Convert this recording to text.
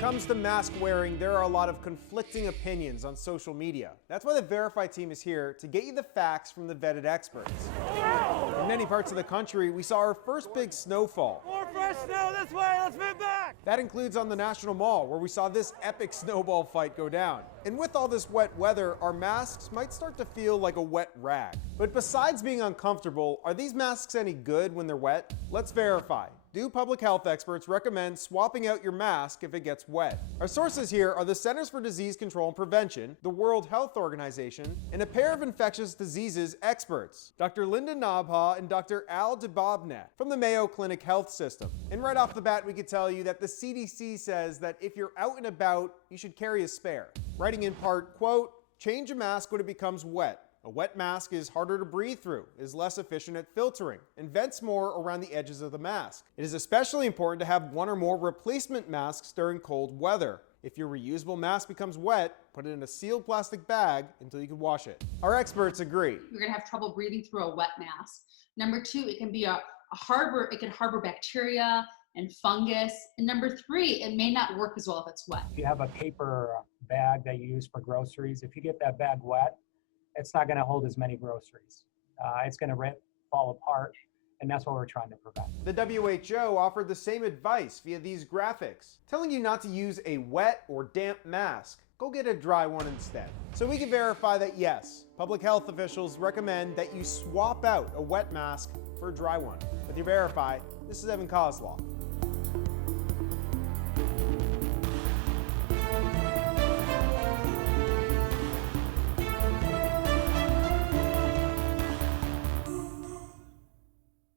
comes to mask wearing, there are a lot of conflicting opinions on social media. That's why the Verify team is here to get you the facts from the vetted experts. In many parts of the country, we saw our first big snowfall. More fresh snow this way, let's move back! That includes on the National Mall, where we saw this epic snowball fight go down. And with all this wet weather, our masks might start to feel like a wet rag. But besides being uncomfortable, are these masks any good when they're wet? Let's verify. Do public health experts recommend swapping out your mask if it gets wet? Our sources here are the Centers for Disease Control and Prevention, the World Health Organization, and a pair of infectious diseases experts, Dr. Linda Nabha and Dr. Al Dababneh from the Mayo Clinic Health System. And right off the bat, we could tell you that the CDC says that if you're out and about, you should carry a spare. Writing in part, quote, "Change a mask when it becomes wet. A wet mask is harder to breathe through, is less efficient at filtering, and vents more around the edges of the mask. It is especially important to have one or more replacement masks during cold weather. If your reusable mask becomes wet, put it in a sealed plastic bag until you can wash it." Our experts agree. You're gonna have trouble breathing through a wet mask. Number two, it can be a harbor, it can harbor bacteria and fungus. And number three, it may not work as well if it's wet. If you have a paper bag that you use for groceries, if you get that bag wet, it's not going to hold as many groceries. It's going to rip, fall apart, and that's what we're trying to prevent. The WHO offered the same advice via these graphics, telling you not to use a wet or damp mask. Go get a dry one instead. So we can verify that yes, public health officials recommend that you swap out a wet mask for a dry one. With your Verify, this is Evan Koslof.